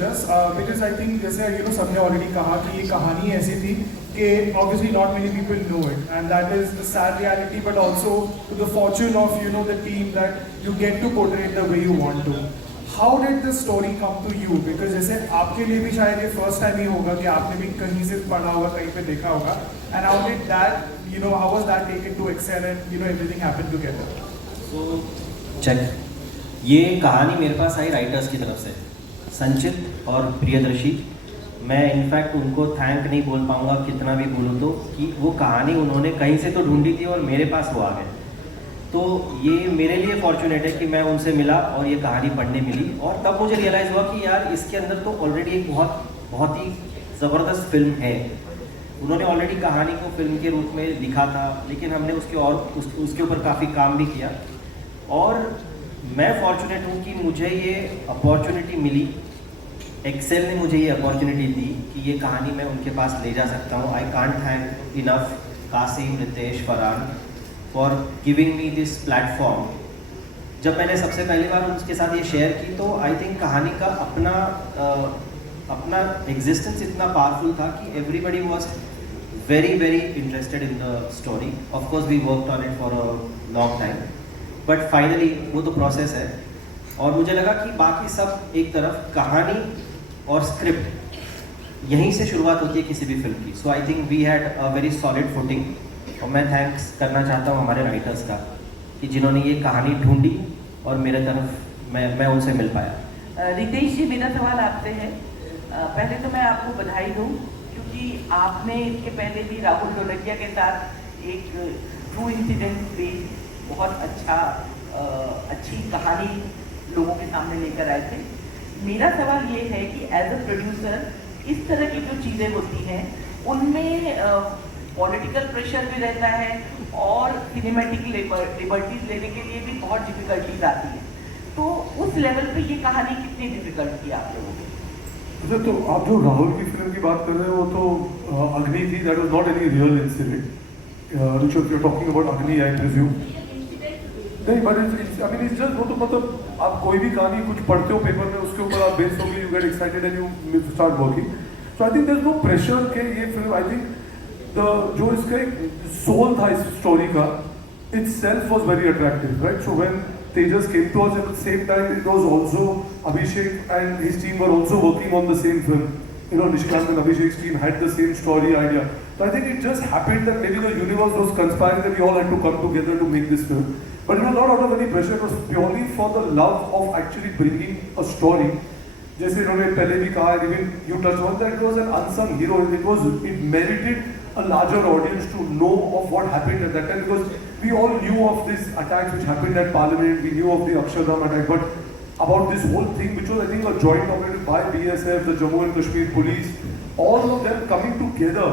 Tejas because I think जैसे सबने already कहा कि ये कहानी ऐसी थी कि obviously not many people know it and that is the sad reality but also the fortune of the team that you get to portray it the way you want to. How did the story come to you? Because जैसे आपके लिए भी शायद ये first time ही होगा कि आपने भी कहीं से पढ़ा होगा, कहीं पे देखा होगा. And how did that how was that taken to excel and everything happened together? So check, ये कहानी मेरे पास आई राइटर्स की तरफ से, संचित और प्रियदर्शी. मैं इनफैक्ट उनको थैंक नहीं बोल पाऊँगा कितना भी बोलूँ तो, कि वो कहानी उन्होंने कहीं से तो ढूंढी थी और मेरे पास वो आ गए. तो ये मेरे लिए फॉर्चुनेट है कि मैं उनसे मिला और ये कहानी पढ़ने मिली. और तब मुझे रियलाइज़ हुआ कि यार इसके अंदर तो ऑलरेडी एक बहुत ही ज़बरदस्त फिल्म है. उन्होंने ऑलरेडी कहानी को फिल्म के रूप में लिखा था, लेकिन हमने उसके ऊपर काफ़ी काम भी किया. और मैं फॉर्चुनेट हूँ कि मुझे ये अपॉर्चुनिटी मिली, एक्सेल ने मुझे ये अपॉर्चुनिटी दी कि ये कहानी मैं उनके पास ले जा सकता हूँ. I can't thank enough Kasim, Ritesh, Farhan for giving me this platform. जब मैंने सबसे पहली बार उनके साथ ये शेयर की तो आई थिंक कहानी का अपना एग्जिस्टेंस इतना पावरफुल था कि everybody was very very interested in the story. Of course we worked on it for a long time, but finally वो तो प्रोसेस है. और मुझे लगा कि बाकी सब एक तरफ, कहानी और स्क्रिप्ट यहीं से शुरुआत होती है किसी भी फिल्म की. So I think we had a very solid footing. और मैं थैंक्स करना चाहता हूँ हमारे राइटर्स का कि जिन्होंने ये कहानी ढूंढी और मेरे तरफ मैं उनसे मिल पाया. रितेश जी, मेरा सवाल आपसे है. पहले तो मैं आपको बधाई दूँ क्योंकि आपने इसके पहले भी राहुल ढोलकिया के साथ एक ट्रू इंसिडेंट बेस्ड बहुत अच्छी कहानी लोगों के सामने लेकर आए थे. मेरा सवाल ये है कि एज अ प्रोड्यूसर इस तरह की जो चीज़ें होती हैं उनमें पॉलिटिकल प्रेशर भी रहता है और सिनेमैटिक लिबर्टीज लेने के लिए भी बहुत डिफिकल्टीज आती है. तो उस लेवल पे ये कहानी कितनी डिफिकल्ट थी आप लोगों के? अच्छा, तो आप जो राहुल की फिल्म की बात कर रहे हो वो तो अग्नि थी. That was not any real incident. Rishabh, you are talking about Agni, I presume. नहीं, बट इट्स जस्ट वो तो मतलब आप कोई भी कहानी कुछ पढ़ते हो पेपर में, उसके ऊपर आप बेस होगी, you get excited and you start working. So I think there is no pressure के ये फिल्म, आई थिंक जो इसका एक सोल था इस स्टोरी का, itself was very attractive, right? So when Tejas came to us at the same time, it was also Abhishek and his team were also working on the same film. Nishikant and Abhishek's team had the same story idea. So I think it just happened that maybe the universe was conspiring that we all had to come together to make this film. But it was not out of any pressure, it was purely for the love of actually bringing a story. जैसे इन्होंने पहले भी कहा, even you touched on that, it was an unsung hero. It merited a larger audience to know of what happened at that time, because we all knew of these attacks which happened at Parliament, we knew of the Akshardham attack, but about this whole thing, which was I think a joint operative by BSF, the Jammu and Kashmir police, all of them coming together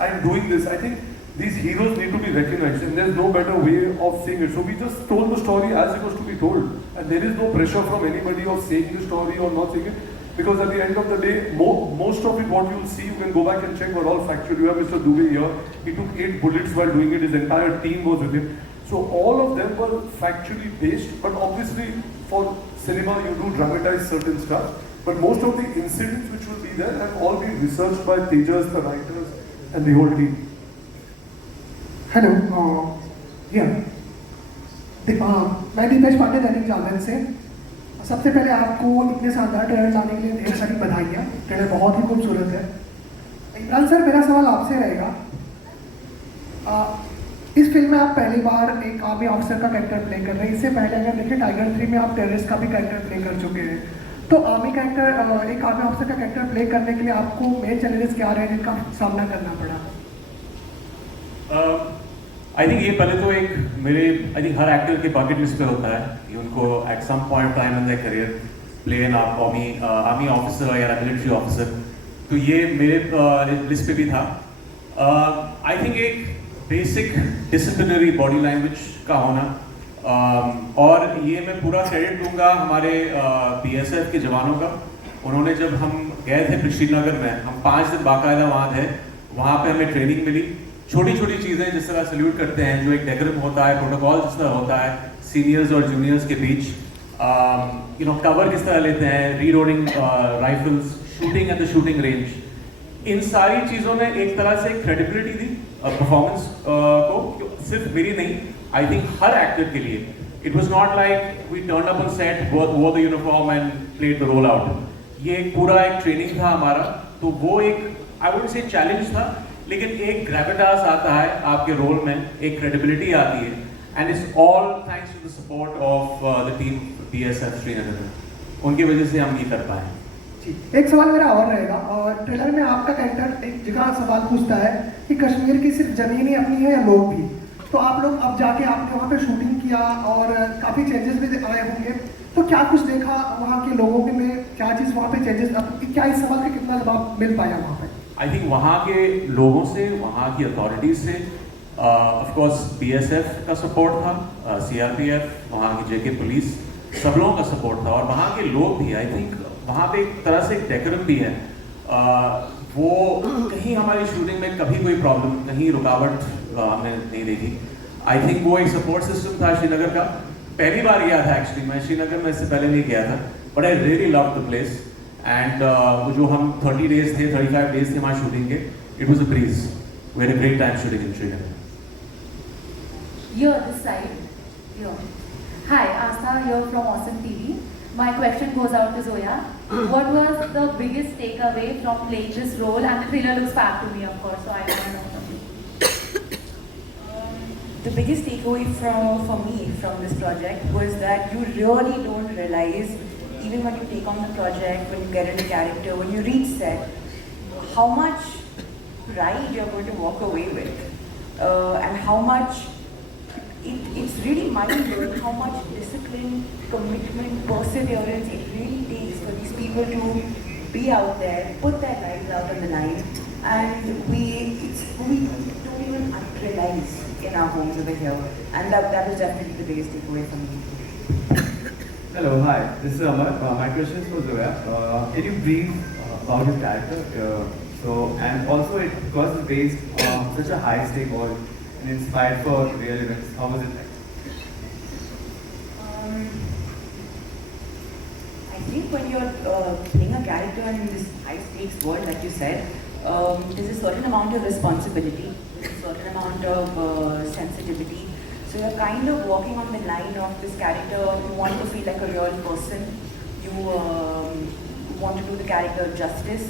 and doing this, I think these heroes need to be recognized, and there's no better way of saying it. So we just told the story as it was to be told, and there is no pressure from anybody of saying the story or not saying it. Because at the end of the day, most of it, what you'll see, you can go back and check, were all factual. You have Mr. Dubey here. He took 8 bullets while doing it. His entire team was with him. So all of them were factually based. But obviously, for cinema, you do dramatize certain stuff. But most of the incidents which will be there have all been researched by Tejas, the writers, and the whole team. Hello. Yeah. मैं दीपेश पांडे, दैनिक जागरण से. सबसे पहले आपको इतने शानदार trailer लाने के लिए ढेर सारी बधाइयाँ. ट्रेलर बहुत ही खूबसूरत है. इमरान सर, मेरा सवाल आपसे रहेगा. इस फिल्म में आप पहली बार एक आर्मी ऑफिसर का कैरेक्टर प्ले कर रहे हैं. इससे पहले अगर देखें टाइगर 3 में आप टेररिस्ट का भी कैरेक्टर प्ले कर चुके हैं. तो एक आर्मी ऑफिसर का कैरेक्टर प्ले करने के लिए आपको मेन चैलेंजेस क्या रहे जिनका सामना करना पड़ा? आई थिंक ये पहले तो एक मेरे आई थिंक हर एक्टर के बकेट लिस्ट पे होता है कि उनको at some point time in their career play an army officer या मिलिट्री ऑफिसर. तो ये मेरे लिस्ट पे भी था. आई थिंक एक बेसिक डिसिप्लिनरी बॉडी लैंग्वेज का होना, और ये मैं पूरा क्रेडिट दूंगा हमारे BSF के जवानों का. उन्होंने, जब हम गए थे श्रीनगर में, हम 5 दिन बाकायदा वहाँ थे. वहाँ पे हमें ट्रेनिंग मिली. छोटी छोटी चीज़ें जिस तरह सल्यूट करते हैं, जो एक डेकोरम होता है, प्रोटोकॉल जिस तरह होता है सीनियर्स और जूनियर्स के बीच, कवर किस तरह लेते हैं, reloading rifles, shooting at the shooting range, इन सारी चीज़ों ने एक तरह से क्रेडिबिलिटी दी परफॉर्मेंस को, सिर्फ मेरी नहीं, आई थिंक हर एक्टर के लिए. It was not like we turn up on set, wore the uniform and played the role out. ये पूरा एक ट्रेनिंग था हमारा, तो वो एक आई वुड से चैलेंज था, लेकिन एक ग्रेविटास आता है आपके रोल में, एक क्रेडिबिलिटी आती है, and it's all thanks to the support of the team BSF Srinagar. उनकी वजह से हम ये कर पाए. एक सवाल मेरा और रहेगा, और ट्रेलर में आपका कैरेक्टर एक जगह सवाल पूछता है कि कश्मीर की सिर्फ जमीन ही अपनी है या लोग भी. तो आप लोग अब जाके आपने वहाँ पे शूटिंग किया और काफ़ी चेंजेस भी आए होंगे, तो क्या कुछ देखा वहाँ के लोगों के में, क्या चीज़ वहाँ पे चेंजेस, क्या इस सवाल का कितना जवाब मिल पाया वहाँ पे? आई थिंक वहाँ के लोगों से, वहाँ की अथॉरिटीज से, ऑफ कोर्स BSF का सपोर्ट था, CRPF, वहाँ की JK पुलिस, सब लोगों का सपोर्ट था, और वहाँ के लोग भी, आई थिंक वहाँ पे एक तरह से डेकोरम भी है. वो कहीं हमारी शूटिंग में कभी कोई प्रॉब्लम, कहीं रुकावट हमने नहीं देखी. आई थिंक वो एक सपोर्ट सिस्टम था श्रीनगर का. पहली बार गया था एक्चुअली, मैं श्रीनगर में इससे पहले नहीं गया था, but I really love the place. And जो हम 30 डेज थे, 35 डेज थे हमारे शूटिंग के, it was a breeze. We had a great time shooting in Srinagar. Here, this side. Here. Hi, Asta here from Awesome TV. My question goes out to Zoya. What was the biggest takeaway from playing this role? And the trailer looks fab to me, of course, so I want to know something. The biggest takeaway for me from this project was that you really don't realize, even when you take on the project, when you get into character, when you reach set, how much pride you're going to walk away with, and how much it's really mind-blowing how much discipline, commitment, perseverance it really takes for these people to be out there, put their lives out on the line, and we don't even realize in our homes over here, and that was definitely the biggest takeaway for me. Hello, hi, this is Amar. My question is for Zoya. Can you brief about your character? And also because it's based on such a high stake or inspired for real events, how was it like? I think when you're playing a character in this high stakes world, like you said, there's a certain amount of responsibility, there's a certain amount of sensitivity. So you're kind of walking on the line of this character. You want to feel like a real person. You want to do the character justice.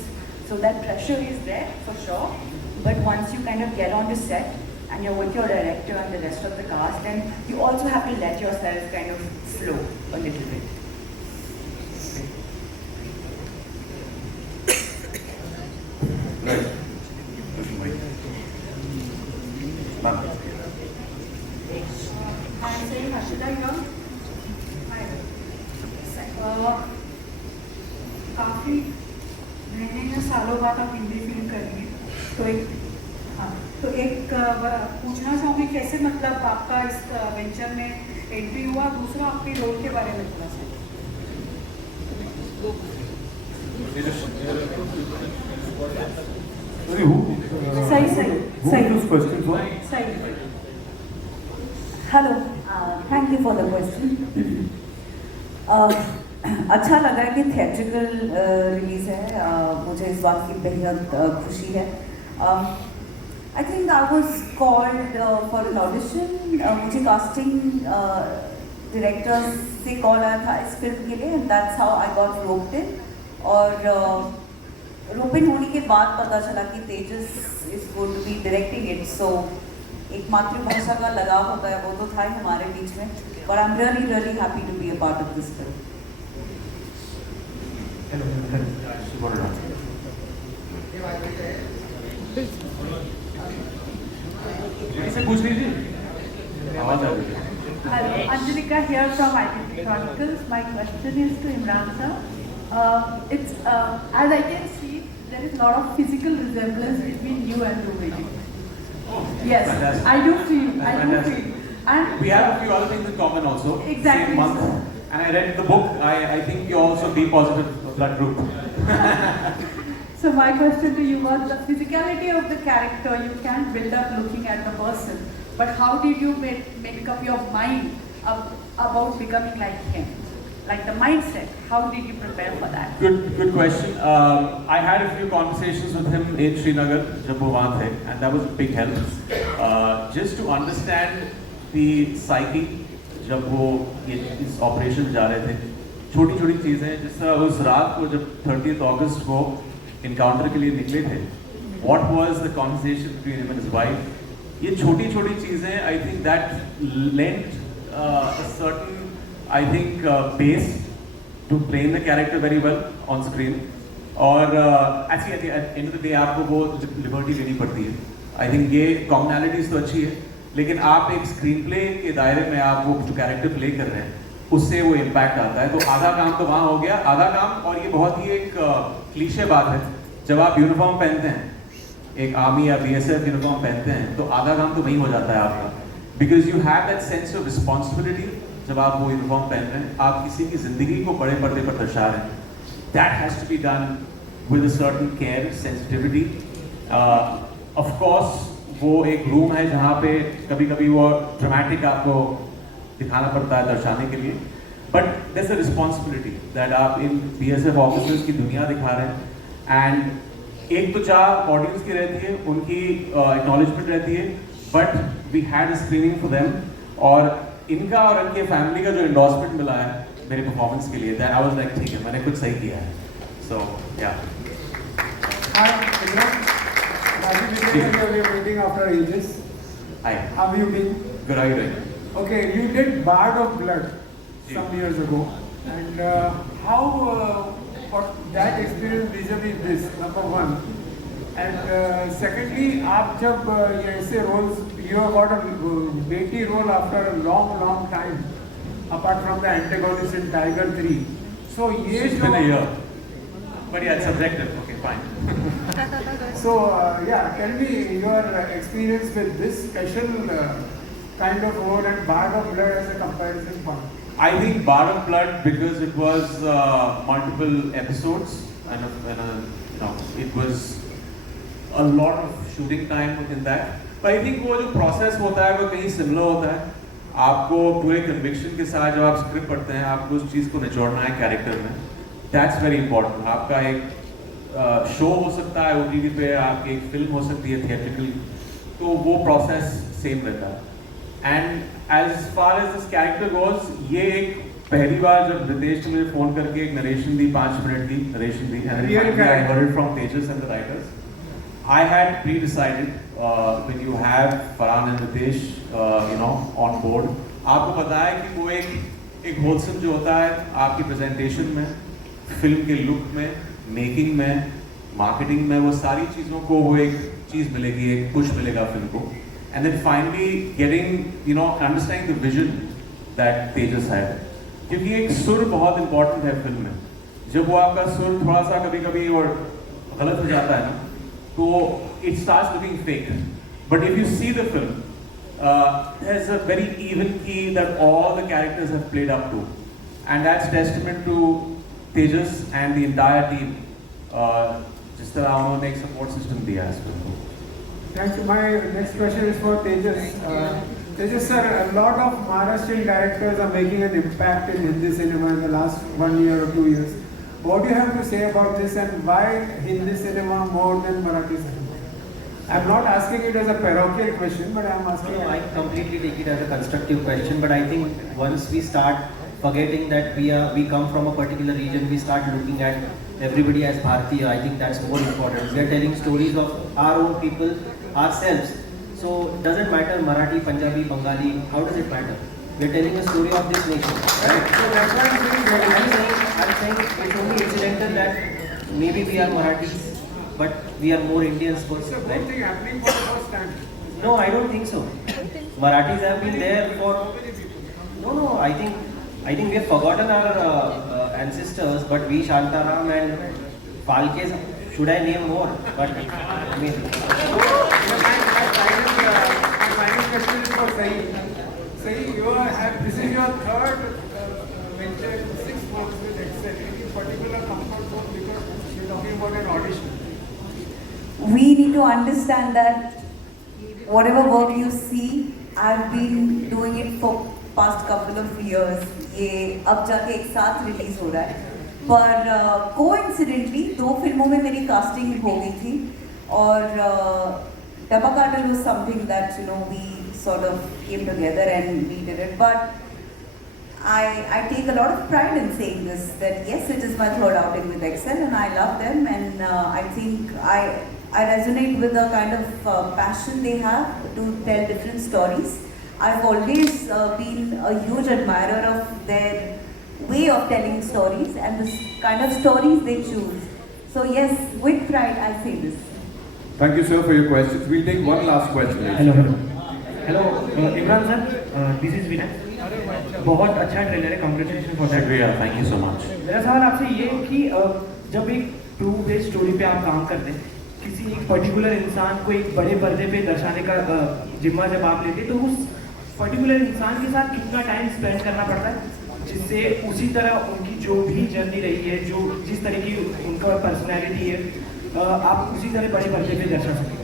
So that pressure is there for sure. But once you kind of get onto set, and you're with your director and the rest of the cast, and you also have to let yourself kind of flow a little bit. Right. I'm saying Harshita here. काफ़ी महीने सालों बाद आप Hindi film करेंगे, तो एक पूछना चाहूँगी कैसे मतलब आपका इस वेंचर में एंट्री हुआ, दूसरा आपके रोल के बारे में थोड़ा सा. सही. Hello, thank you for the question. अच्छा लगा कि थिएट्रिकल रिलीज है, मुझे इस बात की बेहद खुशी है. I think I was called for an audition. मुझे कास्टिंग डायरेक्टर से कॉल आया था इस फिल्म के लिए, and that's how I got roped in. और रोप इन होने के बाद पता चला कि तेजस is going to be directing it. So एक मातृभाषा का लगाव होता है, वो तो था ही हमारे बीच में. But I'm really happy to be a part of this film. पूछ लीजिए. Hello, Anjalika here from Identity Chronicles. My question is to Imran sir. As I can see, there is a lot of physical resemblance between you and Rohini. Yes, fantastic. I do feel. And we have a few other things in common also. Exactly. Same month. And I read the book. I think you also be positive blood group. So my question to you was the physicality of the character you can build up looking at the person, but how did you make up your mind about becoming like him? like the mindset? How did you prepare for that? Good question. I had a few conversations with him in Srinagar जब वो वहाँ थे, and that was a big help. Just to understand the psyche जब वो इस operation जा रहे थे, छोटी-छोटी चीजें, जिस तरह उस रात को जब 30th August को encounter के लिए निकले थे, what was the conversation between him and his wife? ये छोटी-छोटी चीजें, I think that lent a certain, I think, pace to playing the character very well on screen. और actually at the end of the day आपको वो liberty लेनी पड़ती है. I think ये commonalities तो अच्छी है, लेकिन आप एक स्क्रीन प्ले के दायरे में आप वो जो कैरेक्टर प्ले कर रहे हैं उससे वो इम्पैक्ट आता है. तो आधा काम तो वहाँ हो गया, आधा काम, और ये बहुत ही एक क्लीशे बात है, जब आप यूनिफॉर्म पहनते हैं, एक आर्मी या BSF यूनिफॉर्म पहनते हैं, तो आधा काम तो वहीं हो जाता है आपका, because you have that sense of responsibility. जब आप वो यूनिफॉर्म पहन रहे हैं, आप किसी की जिंदगी को बड़े पर्दे पर दर्शा रहे हैं. That has to be done with a certain care, sensitivity. Of course वो एक रूम है जहाँ पे कभी कभी वो ड्रामेटिक आपको दिखाना पड़ता है दर्शाने के लिए, but there is a responsibility that आप इन BSF ऑफिसर्स की दुनिया दिखा रहे हैं. एंड एक तो चाह ऑडियंस की रहती है, उनकी एक्नॉलेजमेंट रहती है, but we had a screening for them, और इनका और इनके फैमिली का जो एंडोर्समेंट मिला है मेरे परफॉर्मेंस के लिए, दैट आई वाज लाइक ठीक है, मैंने कुछ सही किया है. सो या Hi, Imran. We are meeting after ages. Hi. How have you been? Good, how are you doing? Okay, you did Bard of Blood some years ago, and how what that experience vis-a-vis this, number one, and secondly, आप जब ये ऐसे roles, you have got a weighty role after a long time, apart from the antagonist in Tiger 3. So ये It's been a year, but yeah, it's subjective. Okay, fine. So yeah, tell me your experience with this special kind of role and Bard of Blood as a comparison point. I think Bard of Blood, because it was multiple episodes and it was a lot of shooting time within that. But I think वो जो process होता है वो कहीं similar होता है. आपको पूरे conviction के साथ जब आप script पढ़ते हैं, आपको उस चीज़ को निचोड़ना है character में. That's very important. आपका एक शो हो सकता है OTT पे, आपकी एक फिल्म हो सकती है थिएट्रिकल, तो वो प्रोसेस सेम रहता है. And as far as this character goes, ये एक पहली बार जब रितेश ने मुझे फोन करके एक नरेशन दी, 5 मिनट की narration the, I heard it from Tejas and the writers. I had pre-decided when you have Farhan and Ritesh on board, आपको पता है कि वो एक होलसम जो होता है आपकी प्रेजेंटेशन में, फिल्म के लुक में, मेकिंग में, मार्केटिंग में, वो सारी चीज़ों को वो एक चीज़ मिलेगी, एक पुश मिलेगा फिल्म को. And then finally getting understanding the vision that Tejas had, क्योंकि एक सुर बहुत इंपॉर्टेंट है फिल्म में. जब वो आपका सुर थोड़ा सा कभी कभी और गलत हो जाता है ना, तो it starts looking fake. But if you see the film, there is a very even key that all the characters have played up to, and that's testament to Tejas and the entire team, जिस तरह उन्होंने एक support system दिया है इसमें. Thank you. My next question is for Tejas. Tejas sir, a lot of Maharashtrian directors are making an impact in Hindi cinema in the last 1 year or 2 years. What do you have to say about this, and why Hindi cinema more than Marathi cinema? I'm not asking it as a parochial question, but I'm asking. No, I completely take it as a constructive question, but I think once we start forgetting that we come from a particular region, we start looking at everybody as Bharatiya. I think that's more important. We are telling stories of our own people, ourselves. So doesn't matter Marathi, Punjabi, Bengali, how does it matter? We are telling a story of this nation. Right? So that's why I'm saying it's only incidental that maybe we are Marathis, but we are more Indians first. It's a good thing happening for the first time. No, I don't think so. Marathis have been there for. No, I think we have forgotten our ancestors, but we Shantaram and Phalkes, should I name more? But I mean. My final question is for Sahi. Sahi, this is your third venture in 6 months with Excel. Any particular comfort zone, because you're talking about an audition? We need to understand that whatever work you see, I've been doing it for past couple of years. ये अब जाके एक साथ release हो रहा है, पर coincidentally 2 फिल्मों में मेरी कास्टिंग हो गई थी, और डब्बा Carter was something that we sort of came together and we did it. But I take a lot of pride in saying this, that yes, it is my 3rd outing with Excel and I love them, and I think I resonate with the kind of passion they have to tell different stories. I've always been a huge admirer of their way of telling stories and the kind of stories they choose. So yes, with pride I say this. Thank you, sir, for your questions. We'll take one last question. Hello Imran sir, this is Vinay. बहुत अच्छा trailer है, congratulation for that. Thank you so much. मेरा सवाल आपसे ये है कि जब एक ट्रू बेस्ड स्टोरी पे आप काम करते हैं, किसी एक पर्टिकुलर इंसान को एक बड़े पर्दे पे दर्शाने का जिम्मा जब आप लेते हैं, तो उस पर्टिकुलर इंसान के साथ कितना टाइम स्पेंड करना पड़ता है, जिससे उसी तरह उनकी जो भी जर्नी रही है, जो जिस तरह की उनका पर्सनैलिटी है, आप उसी तरह बड़े पर्दे पे दर्शा सकें?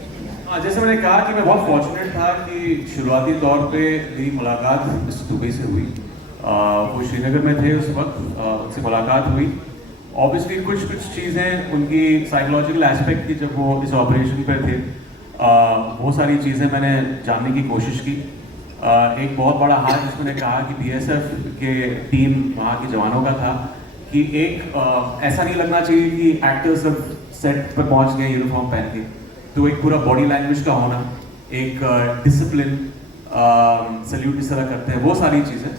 जैसे मैंने कहा कि मैं बहुत फॉर्चुनेट था कि शुरुआती तौर पे मेरी मुलाकात मिस्टर दुबे से हुई। वो श्रीनगर में थे उस वक्त, उनसे मुलाकात हुई। ऑब्वियसली कुछ चीज़ें उनकी साइकोलॉजिकल एस्पेक्ट की, जब वो इस ऑपरेशन पर थे, बहुत सारी चीज़ें मैंने जानने की कोशिश की। एक बहुत बड़ा हाथ जिसमें कहा कि BSF के टीम वहाँ के जवानों का था कि एक ऐसा नहीं लगना चाहिए कि एक्टर्स सब सेट पर पहुँच गए यूनिफॉर्म पहन के, तो एक पूरा बॉडी लैंग्वेज का होना, एक डिसिप्लिन, सल्यूट इस तरह करते हैं, वो सारी चीज़ें,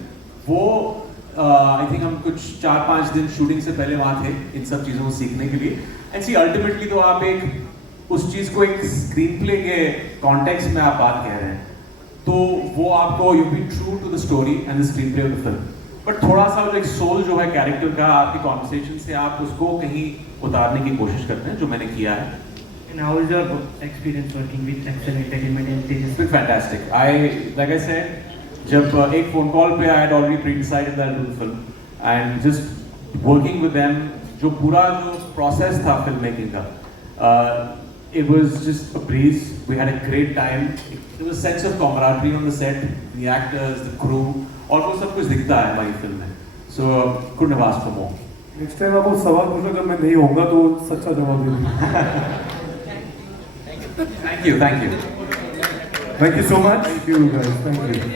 वो आई थिंक हम कुछ 4-5 दिन शूटिंग से पहले वहाँ थे इन सब चीज़ों को सीखने के लिए। एंड सी अल्टीमेटली तो आप एक उस चीज़ को एक स्क्रीन प्ले के कॉन्टेक्स्ट में आप बात कह रहे हैं, तो वो आपको you be true to the story and the screenplay of the film, but थोड़ा सा जो एक सोल जो है कैरेक्टर का, आपकी कॉन्वर्सेशन से आप उसको कहीं उतारने की कोशिश करते हैं, जो मैंने किया है। And how is your experience working with Excel Entertainment and Tejas? It's been fantastic. Like I said, जब एक phone call पे I had already pre-decided that I'll do the film, and just working with them, जो पूरा जो process था film making का, it was just a breeze. We had a great time. There was a sense of camaraderie on the set, the actors, the crew, और वो सब कुछ दिखता है हमारी film में. So couldn't have asked for more. Next time आपको सवाल पूछो जब मैं नहीं होऊंगा तो सच्चा जवाब दे। Thank you. Thank you so much. Thank you guys. Thank you.